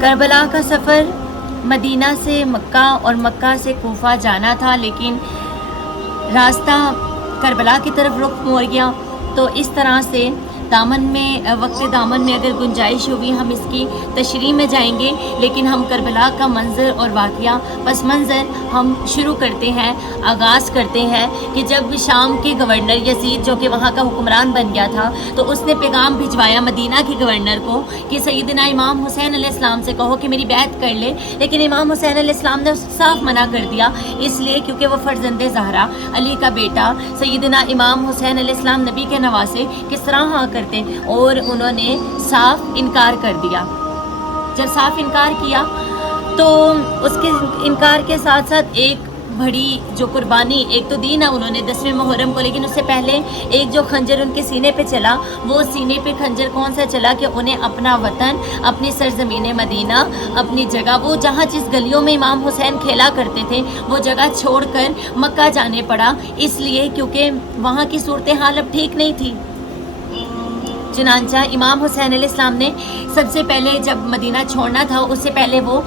کربلا کا سفر مدینہ سے مکہ اور مکہ سے کوفہ جانا تھا، لیکن راستہ کربلا کی طرف رخ موڑ گیا۔ تو اس طرح سے وقت دامن میں اگر گنجائش ہوئی ہم اس کی تشریح میں جائیں گے، لیکن ہم کربلا کا منظر اور واقعہ پس منظر ہم شروع کرتے ہیں، آغاز کرتے ہیں کہ جب شام کے گورنر یزید جو کہ وہاں کا حکمران بن گیا تھا، تو اس نے پیغام بھجوایا مدینہ کے گورنر کو کہ سیدنا امام حسین علیہ السلام سے کہو کہ میری بیعت کر لے، لیکن امام حسین علیہ السلام نے صاف منع کر دیا، اس لیے کیونکہ وہ فرزند زہرا علی کا بیٹا سیدنا امام حسین علیہ السلام نبی کے نواسے کس طرح ہاں کرتے، اور انہوں نے صاف انکار کر دیا۔ جب صاف انکار کیا تو اس کے انکار کے ساتھ ساتھ ایک بڑی جو قربانی، ایک تو دی نا انہوں نے 10ویں محرم کو، لیکن اس سے پہلے ایک جو خنجر ان کے سینے پہ چلا، وہ سینے پہ خنجر کون سا چلا کہ انہیں اپنا وطن، اپنی سرزمین مدینہ، اپنی جگہ، وہ جہاں جس گلیوں میں امام حسین کھیلا کرتے تھے وہ جگہ چھوڑ کر مکہ جانے پڑا، اس لیے کیونکہ وہاں کی صورتحال اب ٹھیک نہیں تھی۔ چنانچہ امام حسین علیہ السلام نے سب سے پہلے جب مدینہ چھوڑنا تھا، اس سے پہلے وہ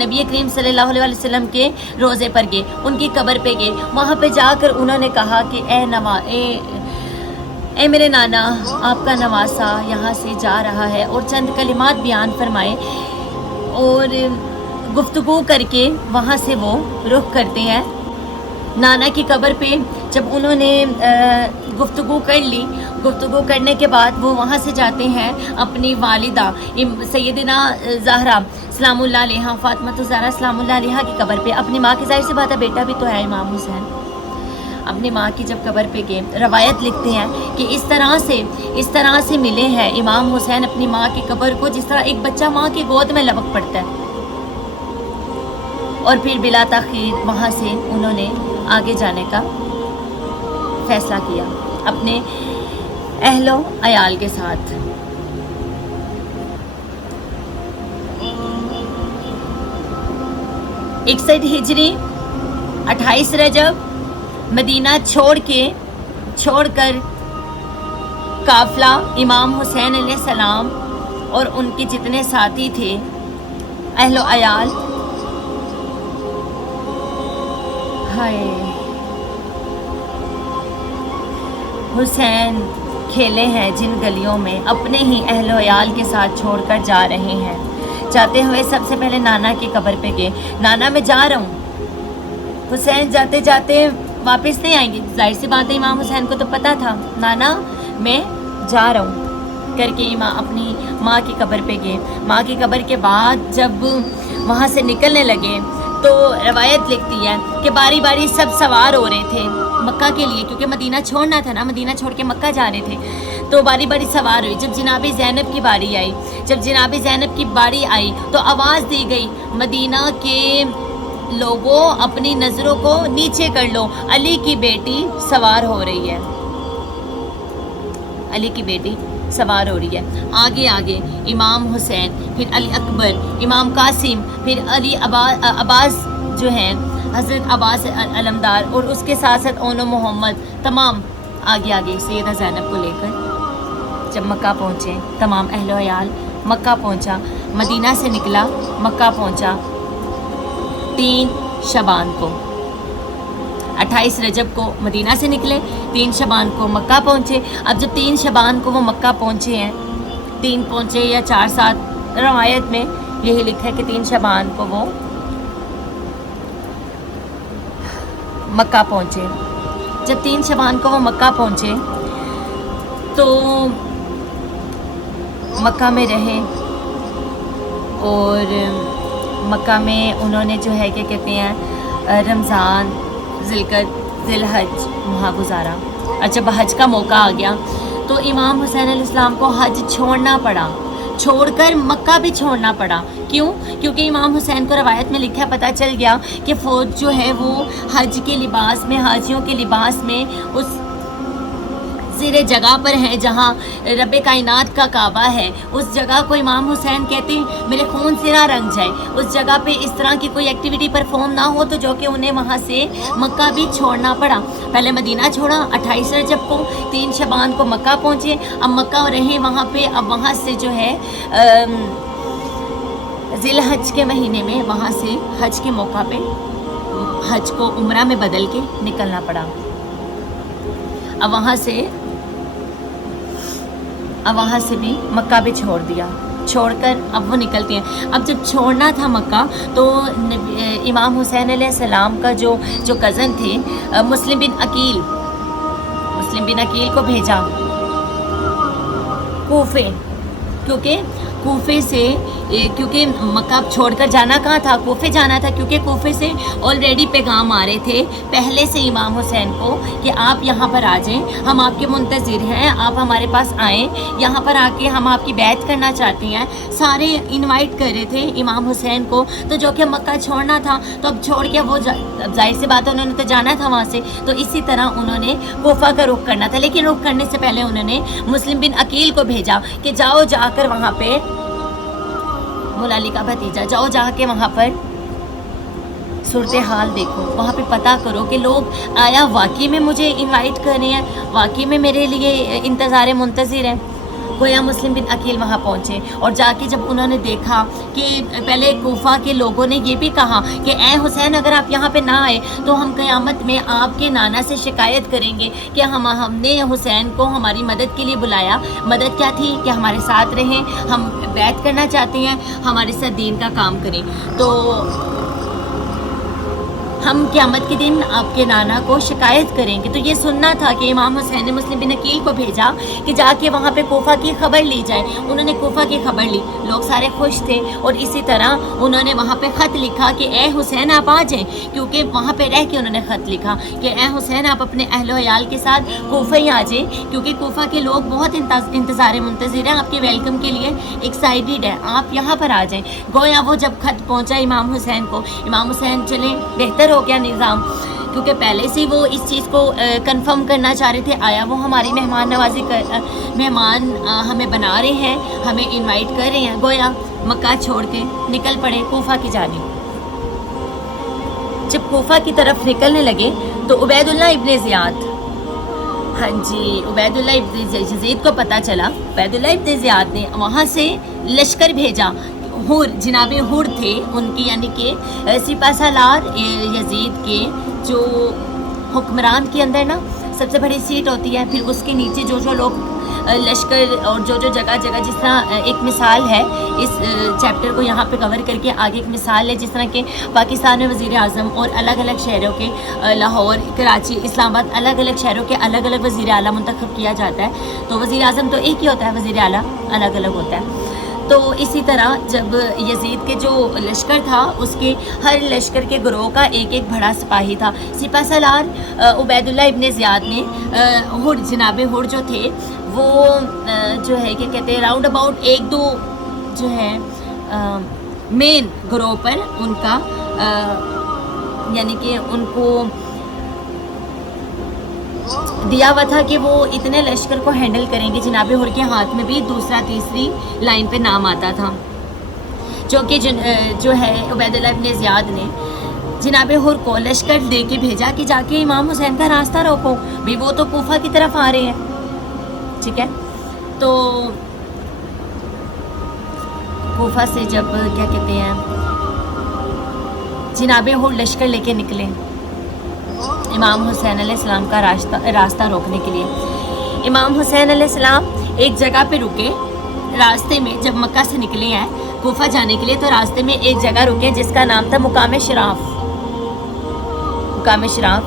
نبی کریم صلی اللہ علیہ وسلم کے روضے پر گئے، ان کی قبر پہ گئے، وہاں پہ جا کر انہوں نے کہا کہ اے میرے نانا، آپ کا نواسا یہاں سے جا رہا ہے، اور چند کلمات بیان فرمائے اور گفتگو کر کے وہاں سے وہ رخ کرتے ہیں نانا کی قبر پہ۔ جب انہوں نے گفتگو کر لی، گفتگو کرنے کے بعد وہ وہاں سے جاتے ہیں اپنی والدہ سیدنا زہرا سلام اللہ علیہا، فاطمہ زہرا سلام اللہ علیہا کی قبر پہ، اپنی ماں کی، ظاہر سی بات ہے بیٹا بھی تو ہے امام حسین، اپنی ماں کی جب قبر پہ گئے، روایت لکھتے ہیں کہ اس طرح سے ملے ہیں امام حسین اپنی ماں کی قبر کو جس طرح ایک بچہ ماں کی گود میں لپک پڑتا ہے، اور پھر بلا تاخیر وہاں سے انہوں نے آگے جانے کا فیصلہ کیا اپنے اہل و عیال کے ساتھ۔ اکسٹھ ہجری 28 رجب مدینہ چھوڑ کر قافلہ امام حسین علیہ السلام اور ان کے جتنے ساتھی تھے اہل و عیال، حسین کھیلے ہیں جن گلیوں میں، اپنے ہی اہل و عیال کے ساتھ چھوڑ کر جا رہے ہیں۔ جاتے ہوئے سب سے پہلے نانا کی قبر پہ گئے، نانا میں جا رہا ہوں، حسین جاتے جاتے واپس نہیں آئیں گے، ظاہر سی بات ہے امام حسین کو تو پتہ تھا، نانا میں جا رہا ہوں کر کے اپنی ماں کی قبر پہ گئے۔ ماں کی قبر کے بعد جب وہاں سے نکلنے لگے تو روایت لکھتی ہے کہ باری باری سب سوار ہو رہے تھے مکہ کے لیے، کیونکہ مدینہ چھوڑنا تھا نا، مدینہ چھوڑ کے مکہ جا رہے تھے، تو باری باری سوار ہوئی۔ جب جناب زینب کی باری آئی تو آواز دی گئی، مدینہ کے لوگوں اپنی نظروں کو نیچے کر لو، علی کی بیٹی سوار ہو رہی ہے، علی کی بیٹی سوار ہو رہی ہے۔ آگے امام حسین، پھر علی اکبر، امام قاسم، پھر علی عباس جو ہیں حضرت عباس علمدار، اور اس کے ساتھ ساتھ اون و محمد، تمام آگے سیدہ زینب کو لے کر جب مکہ پہنچے، تمام اہل و عیال مکہ پہنچا، مدینہ سے نکلا، مکہ پہنچا 3 شعبان کو، 28 رجب کو مدینہ سے نکلے، 3 شعبان کو مکہ پہنچے۔ اب جب 3 شعبان کو وہ مکہ پہنچے ہیں، 3 پہنچے یا 4-7 روایت میں یہی لکھا ہے کہ 3 شعبان کو وہ مکہ پہنچے۔ جب 3 شعبان کو وہ مکہ پہنچے تو مکہ میں رہے، اور مکہ میں انہوں نے جو ہے کیا کہتے ہیں رمضان، ذی الحج وہاں گزارا۔ اور جب حج کا موقع آ گیا تو امام حسین علیہ السلام کو حج چھوڑنا پڑا، چھوڑ کر مکہ بھی چھوڑنا پڑا۔ کیوں؟ کیونکہ امام حسین کو روایت میں لکھا پتہ چل گیا کہ فوج جو ہے وہ حج کے لباس میں، حاجیوں کے لباس میں اس زیر جگہ پر ہے جہاں رب کائنات کا کعبہ ہے، اس جگہ کو امام حسین کہتے ہیں میرے خون سے نہ رنگ جائے، اس جگہ پہ اس طرح کی کوئی ایکٹیویٹی پرفارم نہ ہو، تو جو کہ انہیں وہاں سے مکہ بھی چھوڑنا پڑا۔ پہلے مدینہ چھوڑا 28 رجب کو، 3 شعبان کو مکہ پہنچے، اب مکہ رہے وہاں پہ، اب وہاں سے جو ہے ذی الحج کے مہینے میں وہاں سے حج کے موقع پہ حج کو عمرہ میں بدل کے نکلنا پڑا. اب وہاں سے بھی مکہ بھی چھوڑ دیا. چھوڑ کر اب وہ نکلتی ہیں. اب جب چھوڑنا تھا مکہ تو امام حسین علیہ السلام کا جو کزن تھے مسلم بن عقیل کو بھیجا کوفے، کیونکہ مکہ چھوڑ کر جانا کہاں تھا، کوفے جانا تھا، کیونکہ کوفے سے آلریڈی پیغام آ رہے تھے پہلے سے امام حسین کو کہ آپ یہاں پر آ جائیں، ہم آپ کے منتظر ہیں، آپ ہمارے پاس آئیں، یہاں پر آ کے ہم آپ کی بیعت کرنا چاہتی ہیں. سارے انوائٹ کر رہے تھے امام حسین کو. تو جو کہ مکہ چھوڑنا تھا تو اب چھوڑ کے وہ ظاہر سی بات ہے انہوں نے تو جانا تھا وہاں سے. تو اسی طرح انہوں نے کوفہ کا رخ کرنا تھا، لیکن رخ کرنے سے پہلے انہوں نے مسلم بن عقیل کو بھیجا کہ جا کر وہاں پہ مولا علی کا بھتیجا، جا کے وہاں پر صورتحال دیکھو، وہاں پہ پتہ کرو کہ لوگ آیا واقعی میں مجھے انوائٹ کر رہے ہیں، واقعی میں میرے لیے منتظر ہیں. گویا مسلم بن عقیل وہاں پہنچے اور جا کے جب انہوں نے دیکھا کہ پہلے کوفہ کے لوگوں نے یہ بھی کہا کہ اے حسین اگر آپ یہاں پہ نہ آئے تو ہم قیامت میں آپ کے نانا سے شکایت کریں گے کہ ہم نے حسین کو ہماری مدد کے لیے بلایا. مدد کیا تھی کہ ہمارے ساتھ رہیں، ہم بیعت کرنا چاہتے ہیں، ہمارے ساتھ دین کا کام کریں. تو ہم قیامت کے دن آپ کے نانا کو شکایت کریں گے. تو یہ سننا تھا کہ امام حسین نے مسلم بن عقیل کو بھیجا کہ جا کے وہاں پہ کوفہ کی خبر لی جائے. انہوں نے کوفہ کی خبر لی، لوگ سارے خوش تھے، اور اسی طرح انہوں نے وہاں پہ خط لکھا کہ اے حسین آپ آ جائیں، کیونکہ وہاں پہ رہ کے انہوں نے خط لکھا کہ اے حسین آپ اپنے اہل و عیال کے ساتھ کوفہ ہی آ جائیں، کیونکہ کوفہ کے لوگ بہت منتظر ہیں، آپ کے ویلکم کے لیے ایکسائٹیڈ ہے، آپ یہاں پر آ جائیں. گویا وہ جب خط پہنچا امام حسین کو، امام حسین چلیں بہتر ہو گیا نظام، کیونکہ پہلے سے وہ اس چیز کو کنفرم کرنا چاہ رہے تھے، آیا وہ ہماری مہمان نوازی ہمیں بنا رہے ہیں، ہمیں انوائٹ کر رہے ہیں. گویا مکہ چھوڑ کے نکل پڑے کوفہ کی جانب. جب کوفہ کی طرف نکلنے لگے تو عبید اللہ ابن زیاد، عبید اللہ ابن یزید کو پتہ چلا. عبید اللہ ابن زیاد نے وہاں سے لشکر بھیجا. جناب حر تھے ان کی، یعنی کہ سپہ سالار یزید کے جو حکمران کے اندر نا سب سے بڑی سیٹ ہوتی ہے، پھر اس کے نیچے جو لوگ لشکر اور جو جگہ جس طرح ایک مثال ہے اس چیپٹر کو یہاں پہ کور کر کے آگے ایک مثال ہے، جس طرح کہ پاکستان میں وزیر اعظم اور الگ الگ شہروں کے لاہور، کراچی، اسلام آباد، الگ الگ شہروں کے الگ الگ وزیر اعلیٰ منتخب کیا جاتا ہے. تو وزیر اعظم تو ایک ہی ہوتا ہے، وزیر اعلیٰ الگ الگ ہوتا ہے. تو اسی طرح جب یزید کے جو لشکر تھا اس کے ہر لشکر کے گروہ کا ایک بڑا سپاہی تھا. سپہ سالار عبید اللہ ابن زیاد نے جناب حر جو تھے وہ جو ہے کہ کہتے ہیں راؤنڈ اباؤٹ 1-2 جو ہے مین گروہ پر ان کا یعنی کہ ان کو دیا ہوا تھا کہ وہ اتنے لشکر کو ہینڈل کریں گے. جناب حر کے ہاتھ میں بھی دوسرا تیسری لائن پہ نام آتا تھا، جو کہ جو ہے عبید اللہ ابن زیاد نے جناب حر کو لشکر دے کے بھیجا کہ جا کے امام حسین کا راستہ روکو، بھی وہ تو کوفہ کی طرف آ رہے ہیں. ٹھیک ہے، تو کوفہ سے جب کیا کہتے ہیں جناب حر لشکر لے کے نکلے امام حسین علیہ السلام کا راستہ روکنے کے لیے. امام حسین علیہ السلام ایک جگہ پہ رکے راستے میں، جب مکہ سے نکلے ہیں کوفہ جانے کے لیے تو راستے میں ایک جگہ رکے جس کا نام تھا مقام شراف. مقام شراف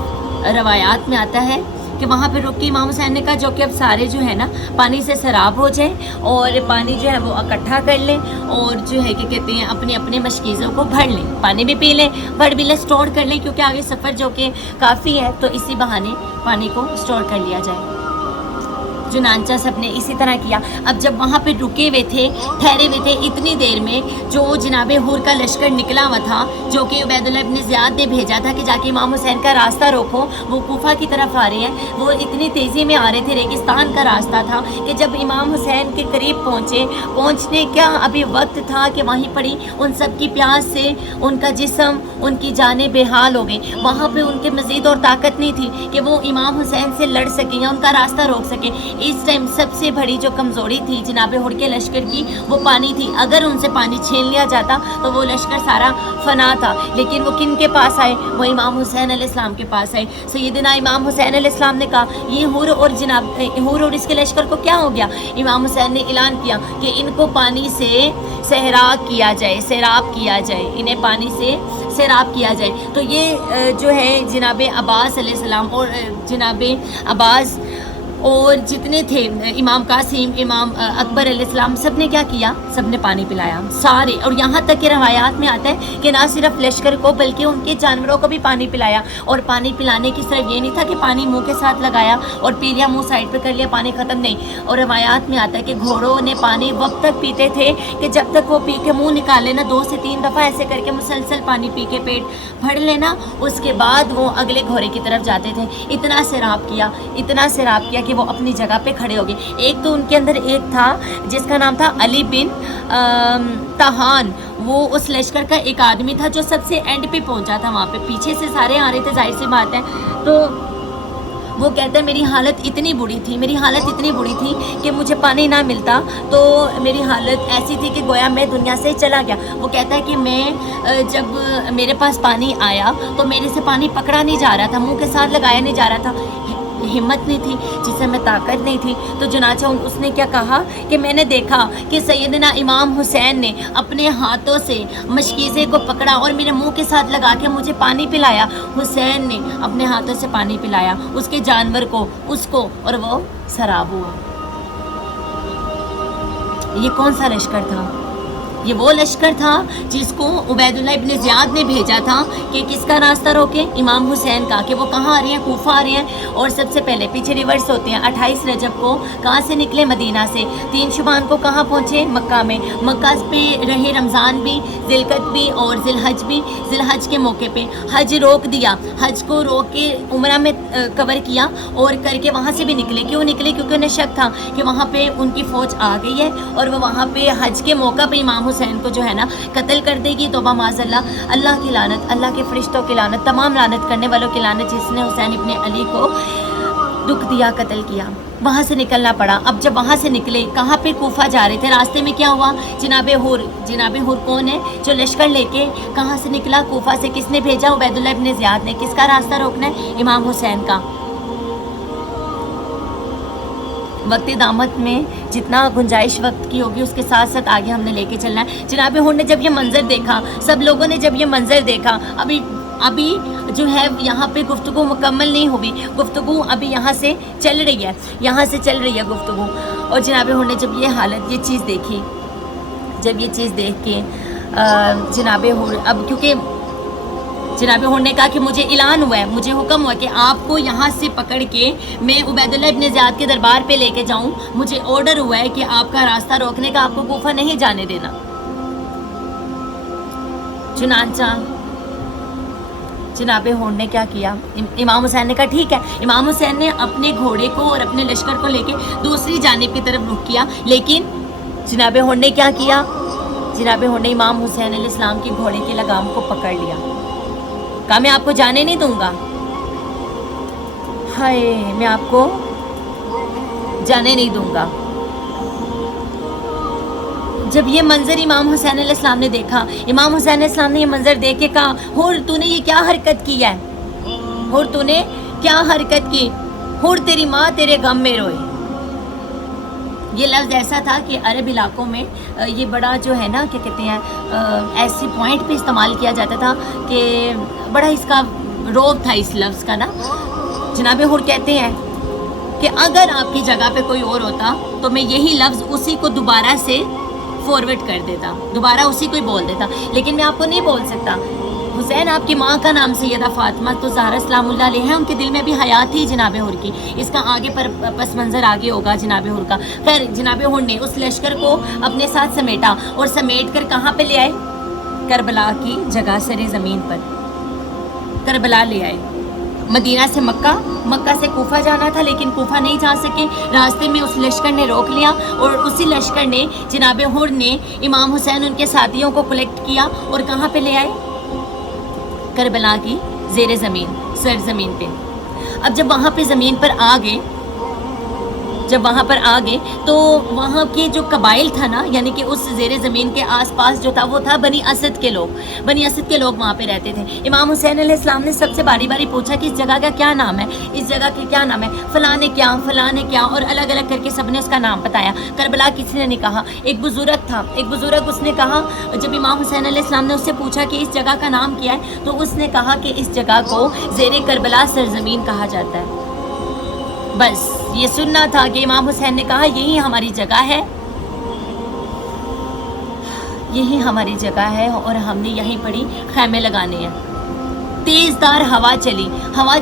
روایات میں آتا ہے کہ وہاں پہ رک کے امام حسین نے کہا جو کہ اب سارے جو ہے نا پانی سے سیراب ہو جائیں اور پانی جو ہے وہ اکٹھا کر لیں اور جو ہے کہ کہتے ہیں اپنے اپنے مشکیزوں کو بھر لیں، پانی بھی پی لیں، بھر بھی لیں، اسٹور کر لیں، کیونکہ آگے سفر جو کہ کافی ہے تو اسی بہانے پانی کو اسٹور کر لیا جائے. چنانچہ سب نے اسی طرح کیا. اب جب وہاں پہ رکے ہوئے تھے، ٹھہرے ہوئے تھے، اتنی دیر میں جو جناب حر کا لشکر نکلا ہوا تھا جو کہ عبید اللہ ابن زیاد نے بھیجا تھا کہ جا کے امام حسین کا راستہ روکو، وہ کوفہ کی طرف آ رہے ہیں، وہ اتنی تیزی میں آ رہے تھے، ریگستان کا راستہ تھا کہ جب امام حسین کے قریب پہنچنے کا ابھی وقت تھا کہ وہیں پڑی ان سب کی پیاس سے ان کا جسم، ان کی جانیں بے حال ہو گئیں. وہاں پہ ان کے مزید اور طاقت نہیں تھی کہ وہ امام حسین سے لڑ سکیں یا ان کا راستہ روک سکیں. اس ٹائم سب سے بڑی جو کمزوری تھی جناب ہر کے لشکر کی وہ پانی تھی. اگر ان سے پانی چھین لیا جاتا تو وہ لشکر سارا فنا تھا. لیکن وہ کن کے پاس آئے؟ وہ امام حسین علیہ السلام کے پاس آئے. سیدنا امام حسین علیہ السلام نے کہا یہ ہر اور ہر اور اس کے لشکر کو کیا ہو گیا؟ امام حسین نے اعلان کیا کہ ان کو پانی سے سیراب کیا جائے، سیراب کیا جائے، انہیں پانی سے سیراب کیا جائے. تو یہ جو ہے جناب عباس علیہ السلام اور جناب عباس اور جتنے تھے امام قاسم، امام اکبر علیہ السلام، سب نے کیا کیا؟ سب نے پانی پلایا سارے. اور یہاں تک کہ روایات میں آتا ہے کہ نہ صرف لشکر کو بلکہ ان کے جانوروں کو بھی پانی پلایا. اور پانی پلانے کی صرف یہ نہیں تھا کہ پانی منہ کے ساتھ لگایا اور پی لیا، منہ سائڈ پہ کر لیا، پانی ختم نہیں. اور روایات میں آتا ہے کہ گھوڑوں نے پانی وقت تک پیتے تھے کہ جب تک وہ پی کے منہ نکالے نا 2 سے 3 دفعہ ایسے کر کے مسلسل پانی پی کے پیٹ بھر لینا، اس کے بعد وہ اگلے گھوڑے کی طرف جاتے تھے. اتنا سیراب کیا، اتنا سیراب کیا کہ وہ اپنی جگہ پہ کھڑے ہو گئے. ایک تو ان کے اندر ایک تھا جس کا نام تھا علی بن تہان. وہ اس لشکر کا ایک آدمی تھا جو سب سے اینڈ پہ پہنچا تھا. وہاں پہ پیچھے سے سارے آ رہے تھے، ظاہر سی بات ہے. تو وہ کہتا ہے میری حالت اتنی بری تھی، میری حالت اتنی بری تھی کہ مجھے پانی نہ ملتا تو میری حالت ایسی تھی کہ گویا میں دنیا سے چلا گیا. وہ کہتا ہے کہ میں جب میرے پاس پانی آیا تو میرے سے پانی پکڑا نہیں جا رہا تھا، منہ کے ساتھ لگایا نہیں جا رہا تھا، ہمت نہیں تھی، جسے میں طاقت نہیں تھی. تو چنانچہ اس نے کیا کہا کہ میں نے دیکھا کہ سیدنا امام حسین نے اپنے ہاتھوں سے مشکیزے کو پکڑا اور میرے منہ کے ساتھ لگا کے مجھے پانی پلایا. حسین نے اپنے ہاتھوں سے پانی پلایا اس کے جانور کو، اس کو، اور وہ سراب ہوا. یہ کون سا لشکر تھا؟ یہ وہ لشکر تھا جس کو عبید اللہ ابن زیاد نے بھیجا تھا کہ کس کا راستہ روکے؟ امام حسین کا، کہ وہ کہاں آ رہے ہیں؟ کوفہ آ رہے ہیں. اور سب سے پہلے پیچھے ریورس ہوتے ہیں. 28 رجب کو کہاں سے نکلے؟ مدینہ سے. 3 شعبان کو کہاں پہنچے؟ مکہ میں. مکہ پہ رہے رمضان بھی، ذی القعدہ بھی اور ذی الحج بھی. ذی الحج کے موقع پہ حج روک دیا، حج کو روک کے عمرہ میں کور کیا اور کر کے وہاں سے بھی نکلے. کیوں نکلے؟ کیونکہ انہیں شک تھا کہ وہاں پہ ان کی فوج آ گئی ہے اور وہ وہاں پہ حج کے موقع پہ امام حسین کو جو ہے نا قتل کر دے گی. توبہ معاذ اللہ، اللہ کی لعنت، اللہ کے فرشتوں کی لعنت، تمام لعنت کرنے والوں کی لعنت، جس نے حسین ابن علی کو دکھ دیا، قتل کیا. وہاں سے نکلنا پڑا. اب جب وہاں سے نکلے کہاں پہ؟ کوفہ جا رہے تھے. راستے میں کیا ہوا؟ جناب ہر. جناب ہر کون ہے؟ جو لشکر لے کے کہاں سے نکلا؟ کوفہ سے. کس نے بھیجا؟ عبید اللہ ابن زیاد نے. کس کا راستہ روکنا ہے؟ امام حسین کا. وقت دامت میں جتنا گنجائش وقت کی ہوگی اس کے ساتھ ساتھ آگے ہم نے لے کے چلنا ہے. جناب ہر نے جب یہ منظر دیکھا، سب لوگوں نے جب یہ منظر دیکھا، ابھی جو ہے یہاں پہ گفتگو مکمل نہیں ہوئی، گفتگو ابھی یہاں سے چل رہی ہے، یہاں سے چل رہی ہے گفتگو. اور جناب ہر نے جب یہ حالت، یہ چیز دیکھی، جب یہ چیز دیکھ کے جناب ہر، اب کیونکہ جناب ہر نے کہا کہ مجھے اعلان ہوا ہے، مجھے حکم ہوا کہ آپ کو یہاں سے پکڑ کے میں عبید اللہ ابن زیاد کے دربار پہ لے کے جاؤں. مجھے آرڈر ہوا ہے کہ آپ کا راستہ روکنے کا، آپ کو کوفہ نہیں جانے دینا. چنانچہ جناب ہر نے کیا کیا؟ امام حسین نے کہا ٹھیک ہے. امام حسین نے اپنے گھوڑے کو اور اپنے لشکر کو لے کے دوسری جانب کی طرف رخ کیا. لیکن جناب ہر نے کیا کیا؟ جناب ہر نے امام حسین علیہ السلام کی گھوڑے کی لگام کو پکڑ لیا. کہا میں آپ کو جانے نہیں دوں گا. ہائے، میں آپ کو جانے نہیں دوں گا. جب یہ منظر امام حسین علیہ السلام نے دیکھا، امام حسین علیہ السلام نے یہ منظر دیکھ کے کہا ہر تو نے یہ کیا حرکت کی ہے؟ ہر تو نے کیا حرکت کی؟ ہر تیری ماں تیرے غم میں روئے. یہ لفظ ایسا تھا کہ عرب علاقوں میں یہ بڑا جو ہے نا کیا کہتے ہیں ایسی پوائنٹ پہ استعمال کیا جاتا تھا کہ بڑا اس کا روب تھا اس لفظ کا نا. جناب ہر کہتے ہیں کہ اگر آپ کی جگہ پہ کوئی اور ہوتا تو میں یہی لفظ اسی کو دوبارہ سے فارورڈ کر دیتا، دوبارہ اسی کو ہی بول دیتا، لیکن میں آپ کو نہیں بول سکتا. حسین آپ کی ماں کا نام سیدہ فاطمہ تو زہرا سلام اللہ علیہ ہے، ان کے دل میں بھی حیات تھی جناب ہر کی. اس کا آگے پر پس منظر آگے ہوگا جناب ہر کا. خیر جناب ہر نے اس لشکر کو اپنے ساتھ سمیٹا اور سمیٹ کر کہاں پہ لے آئے؟ کربلا کی جگہ سر زمین پر کربلا لے آئے. مدینہ سے مکہ، مکہ سے کوفہ جانا تھا لیکن کوفہ نہیں جا سکے. راستے میں اس لشکر نے روک لیا اور اسی لشکر نے جناب ہر نے امام حسین ان کے ساتھیوں کو کلیکٹ کیا اور کہاں پہ لے آئے؟ کربلا کی زیر زمین، سر زمین پہ. اب جب وہاں پہ زمین پر آ گئے جب وہاں پر آ گئے تو وہاں کے جو قبائل تھا نا، یعنی کہ اس زیر زمین کے آس پاس جو تھا وہ تھا بنی اسد کے لوگ وہاں پہ رہتے تھے۔ امام حسین علیہ السلام نے سب سے باری باری پوچھا کہ اس جگہ کا کیا نام ہے، اس جگہ کے کیا نام ہے، فلاں نے کیا، اور الگ الگ کر کے سب نے اس کا نام بتایا۔ کربلا کسی نے نہیں کہا۔ ایک بزرگ اس نے کہا، جب امام حسین علیہ السلام نے اس سے پوچھا کہ اس جگہ کا نام کیا ہے، تو اس نے کہا کہ اس جگہ کو زیر کربلا سرزمین کہا جاتا ہے۔ بس یہ سننا تھا کہ امام حسین نے کہا یہی ہماری جگہ ہے، یہی ہماری جگہ ہے اور ہم نے یہیں پڑی خیمے لگانے ہیں۔ تیز دار ہوا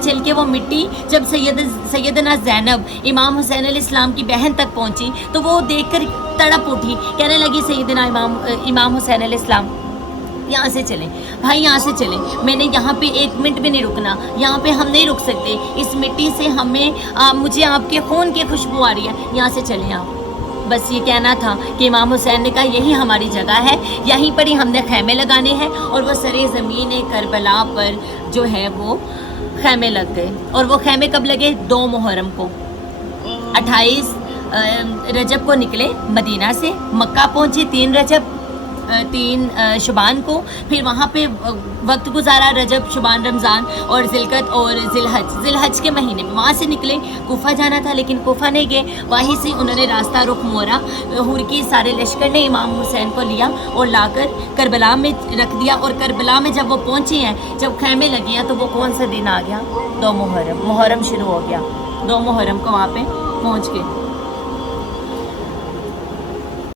چل کے وہ مٹی جب سیدنا زینب امام حسین علیہ السلام کی بہن تک پہنچی تو وہ دیکھ کر تڑپ اٹھی، کہنے لگی سیدنا امام حسین علیہ السلام یہاں سے چلیں بھائی، یہاں سے چلیں، میں نے یہاں پہ 1 منٹ بھی نہیں رکنا، یہاں پہ ہم نہیں رک سکتے، اس مٹی سے مجھے آپ کے خون کی خوشبو آ رہی ہے، یہاں سے چلیں آپ۔ بس یہ کہنا تھا کہ امام حسین نے کہا یہی ہماری جگہ ہے، یہیں پر ہی ہم نے خیمے لگانے ہیں، اور وہ سرے زمین کربلا پر جو ہے وہ خیمے لگ گئے۔ اور وہ خیمے کب لگے؟ 2 محرم کو، 28 رجب کو نکلے مدینہ سے، مکہ پہنچے 3 شعبان کو، پھر وہاں پہ وقت گزارا رجب، شعبان، رمضان اور ذوالقعدہ اور ذی الحج کے مہینے میں۔ وہاں سے نکلے، کوفہ جانا تھا لیکن کوفہ نہیں گئے، وہیں سے انہوں نے راستہ رخ موڑا۔ حور کی سارے لشکر نے امام حسین کو لیا اور لا کر کربلا میں رکھ دیا، اور کربلا میں جب وہ پہنچے ہیں، جب خیمے لگے ہیں، تو وہ کون سا دن آ گیا؟ 2 محرم شروع ہو گیا، 2 محرم کو وہاں پہ پہنچ گئے۔